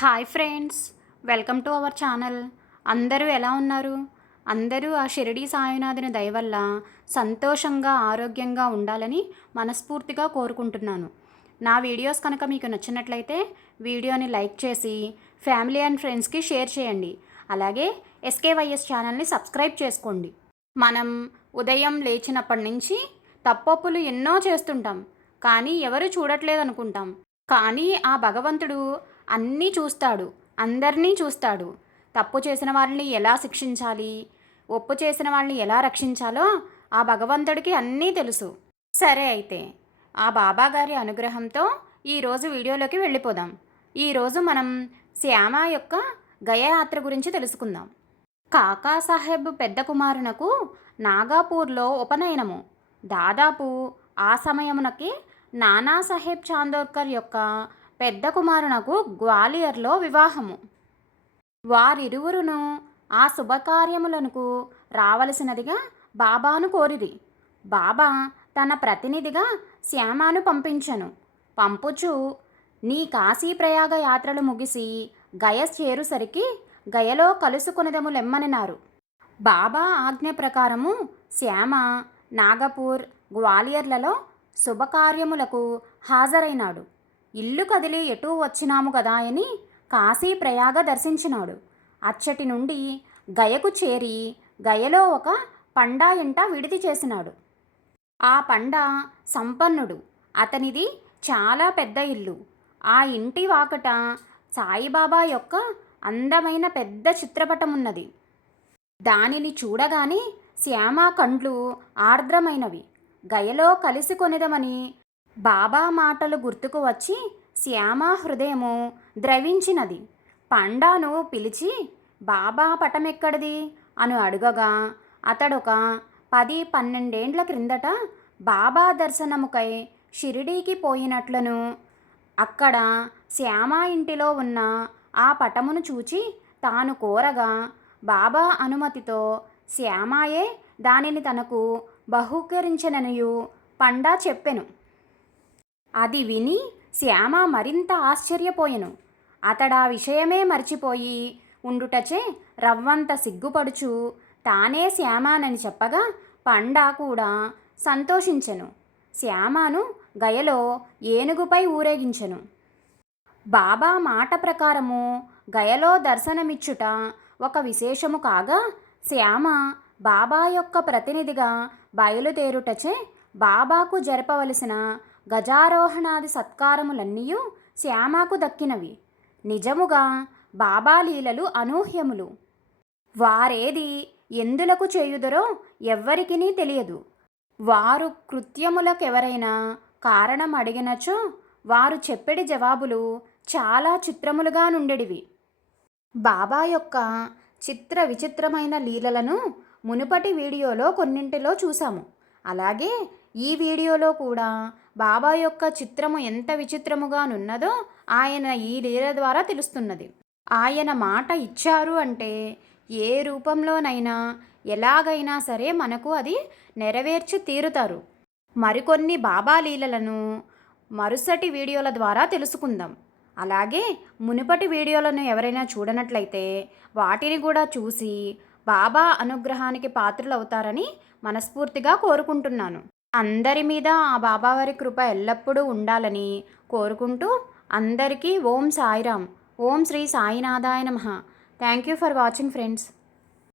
Hi friends welcome to our channel. అందరూ ఎలా ఉన్నారు? అందరూ ఆ షిరిడి సాయినాథుని దయ వల్ల సంతోషంగా ఆరోగ్యంగా ఉండాలని మనస్ఫూర్తిగా కోరుకుంటున్నాను. నా వీడియోస్ కనుక మీకు నచ్చినట్లయితే వీడియోని లైక్ చేసి ఫ్యామిలీ అండ్ ఫ్రెండ్స్కి షేర్ చేయండి. అలాగే ఎస్కేవైఎస్ ఛానల్ని సబ్స్క్రైబ్ చేసుకోండి. మనం ఉదయం లేచినప్పటి నుంచి తప్పప్పులు ఎన్నో చేస్తుంటాం కానీ ఎవరు చూడట్లేదు అనుకుంటాం. కానీ ఆ భగవంతుడు అన్నీ చూస్తాడు అందరినీ చూస్తాడు. తప్పు చేసిన వాళ్ళని ఎలా శిక్షించాలి? ఒప్పు చేసిన వాళ్ళని ఎలా రక్షించాలో ఆ భగవంతుడికి అన్నీ తెలుసు. సరే అయితే ఆ బాబా గారి అనుగ్రహంతో ఈరోజు వీడియోలోకి వెళ్ళిపోదాం. ఈరోజు మనం శ్యామ యొక్క గయయాత్ర గురించి తెలుసుకుందాం. కాకాసాహెబ్ పెద్ద కుమారునకు నాగాపూర్లో ఉపనయనము. దాదాపు ఆ సమయమునకి నానాసాహెబ్ చాందోర్కర్ యొక్క పెద్ద కుమారునకు గ్వాలియర్లో వివాహము. వారిరువురును ఆ శుభకార్యములకు రావలసినదిగా బాబాను కోరిది. బాబా తన ప్రతినిధిగా శ్యామాను పంపించను. పంపుచు నీ కాశీ ప్రయాగ యాత్రలు ముగిసి గయ చేరుసరికి గయలో కలుసుకొనిదము లెమ్మనినారు బాబా ఆజ్ఞ ప్రకారము శ్యామ నాగపూర్ గ్వాలియర్లలో శుభకార్యములకు హాజరైనాడు. ఇల్లు కదిలి ఎటూ వచ్చినాము కదా అని కాశీ ప్రయాగ దర్శించినాడు. అచ్చటి నుండి గయకు చేరి గయలో ఒక పండా ఇంట విడిది చేసినాడు. ఆ పండ సంపన్నుడు. అతనిది చాలా పెద్ద ఇల్లు. ఆ ఇంటి వాకట సాయిబాబా యొక్క అందమైన పెద్ద చిత్రపటం ఉన్నది దానిని చూడగానే శ్యామ కండ్లు ఆర్ద్రమైనవి. గయలో కలిసి కొనిదమని బాబా మాటలు గుర్తుకు వచ్చి శ్యామ హృదయము ద్రవించినది. పండాను పిలిచి బాబా పటమెక్కడిది? అని అడుగగా అతడొక పది పన్నెండేండ్ల క్రిందట బాబా దర్శనముకై షిరిడీకి పోయినట్లను. అక్కడ శ్యామ ఇంటిలో ఉన్న ఆ పటమును చూచి తాను కోరగా బాబా అనుమతితో శ్యామాయే దానిని తనకు బహుకరించననియు పండా చెప్పెను. అది విని శ్యామ మరింత ఆశ్చర్యపోయెను. అతడా విషయమే మర్చిపోయి ఉండుటచే రవ్వంత సిగ్గుపడుచు తానే శ్యామానని చెప్పగా పండా కూడా సంతోషించెను. శ్యామాను గయలో ఏనుగుపై ఊరేగించెను. బాబా మాట ప్రకారము గయలో దర్శనమిచ్చుట ఒక విశేషము కాగా శ్యామ బాబా యొక్క ప్రతినిధిగా బయలుదేరుటచే బాబాకు జరపవలసిన గజారోహణాది సత్కారములన్నీ శ్యామకు దక్కినవి. నిజముగా బాబా లీలలు అనూహ్యములు. వారేది ఎందులకు చేయుదరో ఎవ్వరికినీ తెలియదు. వారు కృత్యములకెవరైనా కారణం అడిగినచో వారు చెప్పెడి జవాబులు చాలా చిత్రములుగా నుండెడివి. బాబా యొక్క చిత్ర విచిత్రమైన లీలలను మునుపటి వీడియోలో కొన్నింటిలో చూసాము అలాగే ఈ వీడియోలో కూడా బాబా యొక్క చిత్రము ఎంత విచిత్రముగానున్నదో ఆయన ఈ లీల ద్వారా తెలుస్తున్నది. ఆయన మాట ఇచ్చారు అంటే ఏ రూపంలోనైనా ఎలాగైనా సరే మనకు అది నెరవేర్చి తీరుతారు. మరికొన్ని బాబా లీలలను మరుసటి వీడియోల ద్వారా తెలుసుకుందాం. అలాగే మునుపటి వీడియోలను ఎవరైనా చూడనట్లయితే వాటిని కూడా చూసి బాబా అనుగ్రహానికి పాత్రలవుతారని మనస్ఫూర్తిగా కోరుకుంటున్నాను. అందరి మీద ఆ బాబావారి కృప ఎల్లప్పుడూ ఉండాలని కోరుకుంటూ అందరికీ ఓం సాయిరామ్. ఓం శ్రీ సాయినాథాయ నమ. Thank you for watching friends